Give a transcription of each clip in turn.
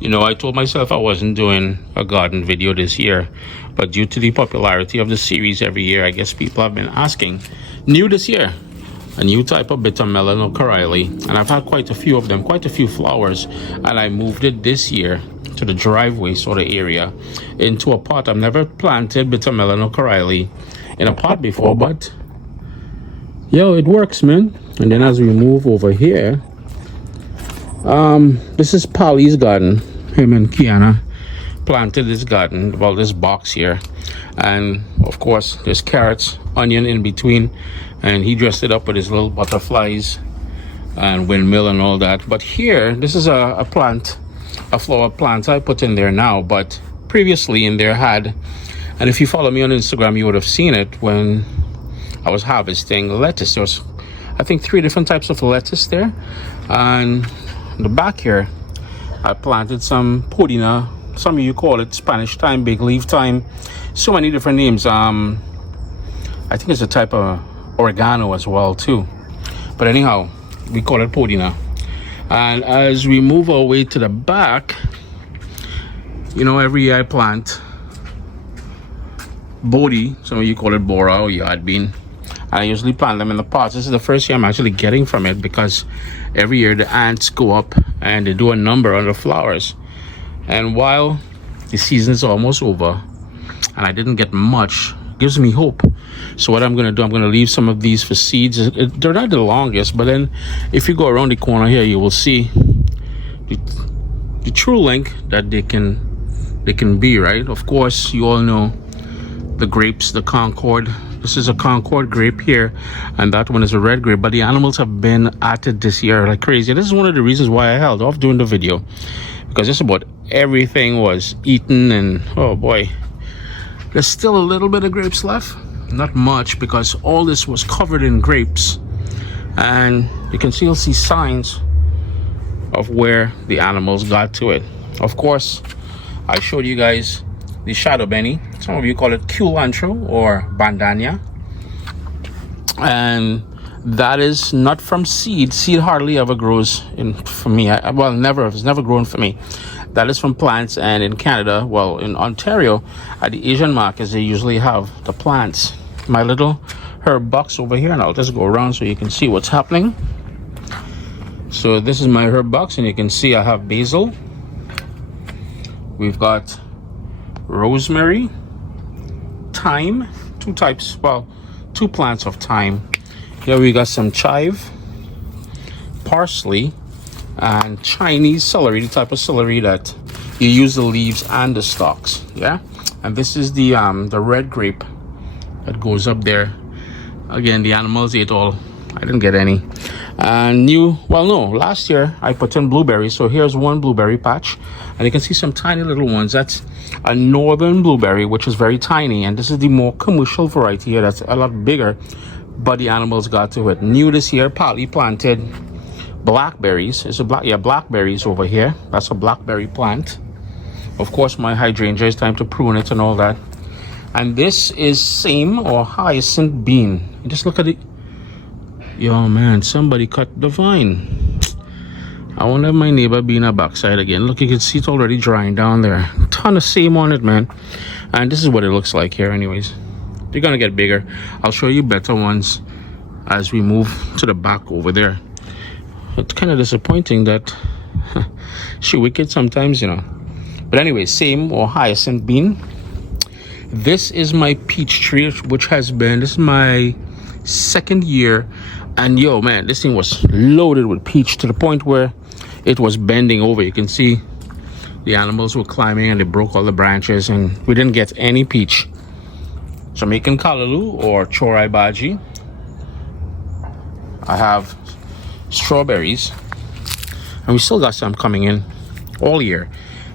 You know, I told myself I wasn't doing a garden video this year, but due to the popularity of the series every year, I guess people have been asking. New this year, a new type of bitter melon or coralie, and I've had quite a few of them, quite a few flowers, and I moved it this year to the driveway sort of area into a pot. I've never planted bitter melon or coralie in a pot before, but yo, it works, man. And then as we move over here, this is Polly's garden. Him and Kiana planted this garden, well, this box here, and of course there's carrots, onion in between, and he dressed it up with his little butterflies and windmill and all that. But here, this is a plant, a flower plant I put in there now, but previously in there had, and if you follow me on Instagram you would have seen it when I was harvesting lettuce. There was, I think, 3 different types of lettuce there, and in the back here I planted some podina. Some of you call it Spanish thyme, big leaf thyme, so many different names. I think it's a type of oregano as well too, but anyhow we call it podina. And as we move our way to the back, you know, every year I plant bodi, some of you call it bora or yard bean. I usually plant them in the pots. This is the first year I'm actually getting from it, because every year the ants go up and they do a number on the flowers. And while the season is almost over and I didn't get much, it gives me hope. So what I'm going to do, I'm going to leave some of these for seeds. They're not the longest, but then if you go around the corner here, you will see the true length that they can be, right? Of course, you all know the grapes, the Concord. This is a Concord grape here, and that one is a red grape. But the animals have been at it this year like crazy. This is one of the reasons why I held off doing the video, because just about everything was eaten, and oh boy, there's still a little bit of grapes left. Not much, because all this was covered in grapes, and you can still see signs of where the animals got to it. Of course, I showed you guys the shadow benny. Some of you call it culantro or bandania, and that is not from seed. Seed hardly ever grows for me. It's never grown for me. That is from plants, and in Canada, well, in Ontario, at the Asian markets, they usually have the plants. My little herb box over here, and I'll just go around so you can see what's happening. So this is my herb box, and you can see I have basil. We've got rosemary, thyme, 2 types, well, 2 plants of thyme. Here we got some chive, parsley, and Chinese celery, the type of celery that you use the leaves and the stalks. Yeah, and this is the red grape that goes up there. Again, the animals ate all. I didn't get any. And last year I put in blueberries. So here's one blueberry patch, and you can see some tiny little ones. That's a northern blueberry, which is very tiny, and this is the more commercial variety here that's a lot bigger, but the animals got to it. New this year, Polly planted blackberries. It's blackberries over here. That's a blackberry plant. Of course, my hydrangea, is time to prune it and all that. And this is same or hyacinth bean. Just look at it. Yo man, somebody cut the vine. I wonder if my neighbor be in a backside again. Look, you can see it's already drying down there. Ton of same on it, man. And this is what it looks like here anyways. They're gonna get bigger. I'll show you better ones as we move to the back over there. It's kind of disappointing that she wicked sometimes, you know. But anyway, same or hyacinth bean. This is my peach tree, which has been, this is my 2nd year, and yo man, this thing was loaded with peach to the point where it was bending over. You can see the animals were climbing and they broke all the branches, and we didn't get any peach. Jamaican callaloo or chorai baji. I have strawberries, and we still got some coming in all year,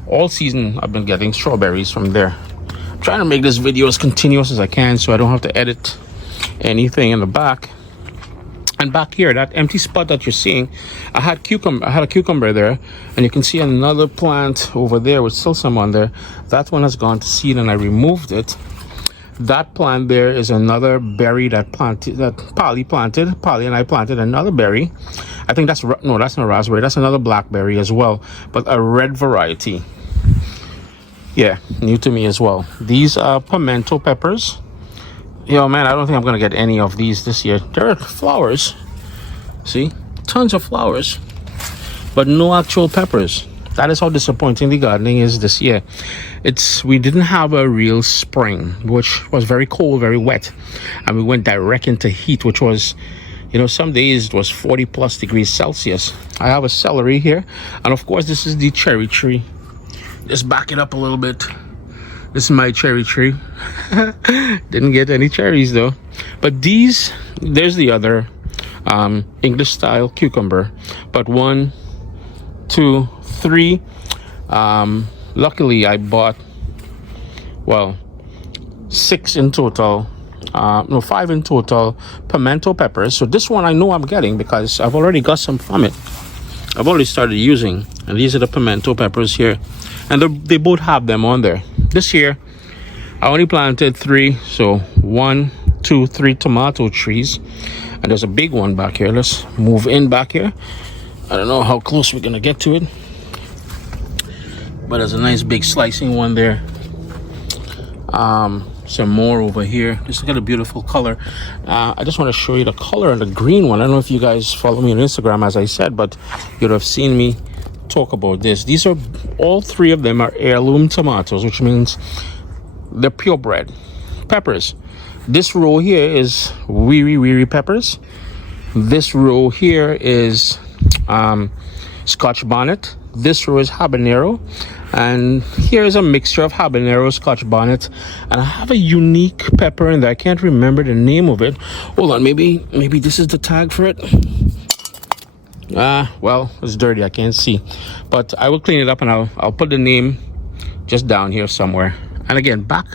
all season. I've been getting strawberries from there. I'm trying to make this video as continuous as I can so I don't have to edit anything in the back. And back here, that empty spot that you're seeing, I had a cucumber there, and you can see another plant over there with still some on there. That one has gone to seed, and I removed it. That plant there is another berry that Polly planted. Polly and I planted another berry. I think that's no, that's not raspberry. That's another blackberry as well, but a red variety. Yeah, new to me as well. These are pimento peppers. Yo, man, I don't think I'm gonna get any of these this year. There are flowers. See, tons of flowers, but no actual peppers. That is how disappointing the gardening is this year. We didn't have a real spring, which was very cold, very wet, and we went direct into heat, which was, you know, some days it was 40 plus degrees Celsius. I have a celery here, and of course this is the cherry tree. Just back it up a little bit. This is my cherry tree. Didn't get any cherries though, but there's the other English style cucumber, but 1, 2, 3. Luckily I bought, well, 6 in total, no, 5 in total pimento peppers. So this one I know I'm getting because I've already got some from it. I've already started using, and these are the pimento peppers here, and they both have them on there. This year I only planted 3, so 1, 2, 3 tomato trees, and there's a big one back here. Let's move in back here. I don't know how close we're gonna get to it, but there's a nice big slicing one there. Some more over here. This has got a beautiful color. I just want to show you the color on the green one. I don't know if you guys follow me on Instagram, as I said, but you'd have seen me talk about this. These are, all 3 of them are heirloom tomatoes, which means they're purebred peppers. This row here is weary peppers. This row here is Scotch bonnet. This row is habanero, and here is a mixture of habanero, Scotch bonnet, and I have a unique pepper in there. I can't remember the name of it. Hold on, maybe this is the tag for it. Well, it's dirty, I can't see, but I will clean it up and I'll put the name just down here somewhere. And again, back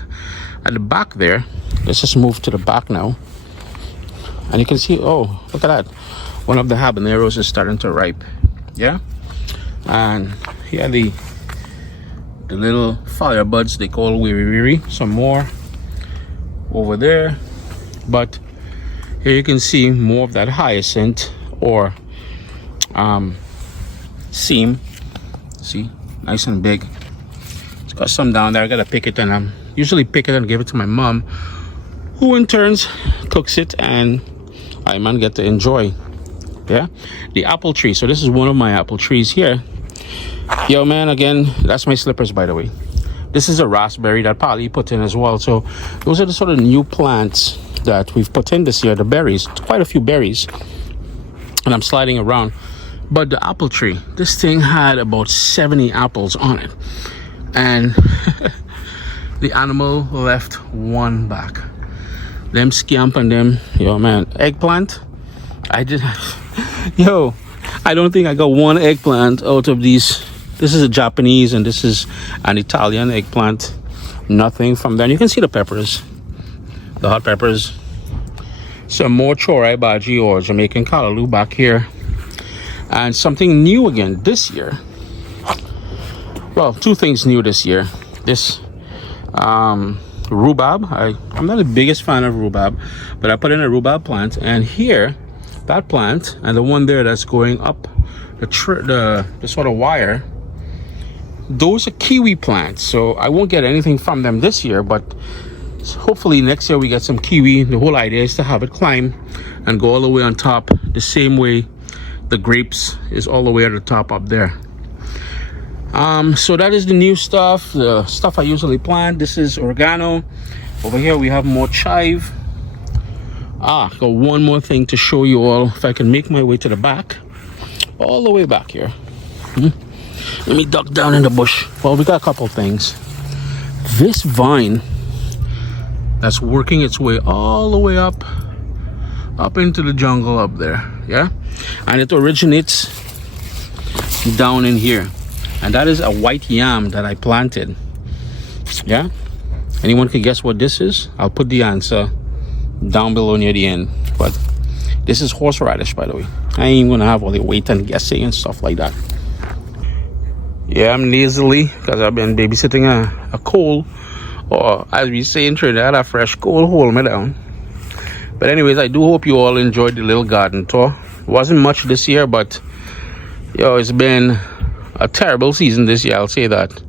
at the back there, let's just move to the back now, and you can see, oh, look at that, one of the habaneros is starting to ripe. Yeah, and here are the little fire buds they call weary. Some more over there, but here you can see more of that hyacinth or seam. See, nice and big. It's got some down there. I gotta pick it, and I usually pick it and give it to my mom, who in turns cooks it, and I man get to enjoy. Yeah, the apple tree. So this is one of my apple trees here. Yo, man, again, that's my slippers, by the way. This is a raspberry that Polly put in as well. So those are the sort of new plants that we've put in this year. The berries, quite a few berries, and I'm sliding around. But the apple tree, this thing had about 70 apples on it, and the animal left 1 back. Them scamp and them, yo, man, eggplant. I don't think I got 1 eggplant out of these. This is a Japanese and this is an Italian eggplant. Nothing from there. And you can see the peppers, the hot peppers. Some more chorai bhaji or Jamaican callaloo back here. And something new again this year. Well, 2 things new this year. This rhubarb. I'm not the biggest fan of rhubarb, but I put in a rhubarb plant, and here, that plant and the one there that's going up the sort of wire, those are kiwi plants. So I won't get anything from them this year, but hopefully next year we get some kiwi. The whole idea is to have it climb and go all the way on top, the same way the grapes is all the way at the top up there. So that is the new stuff, the stuff I usually plant. This is oregano. Over here we have more chive. Got one more thing to show you all. If I can make my way to the back, all the way back here. Let me duck down in the bush. Well, we got a couple things. This vine that's working its way all the way up into the jungle up there, yeah, and it originates down in here, and that is a white yam that I planted. Yeah, anyone can guess what this is? I'll put the answer down below near the end, but this is horseradish, by the way. I ain't gonna have all the wait and guessing and stuff like that. Yeah, I'm nasally because I've been babysitting a cold Or as we say in Trinidad, a fresh cold hold me down. But anyways, I do hope you all enjoyed the little garden tour. Wasn't much this year, but yo, it's been a terrible season this year, I'll say that.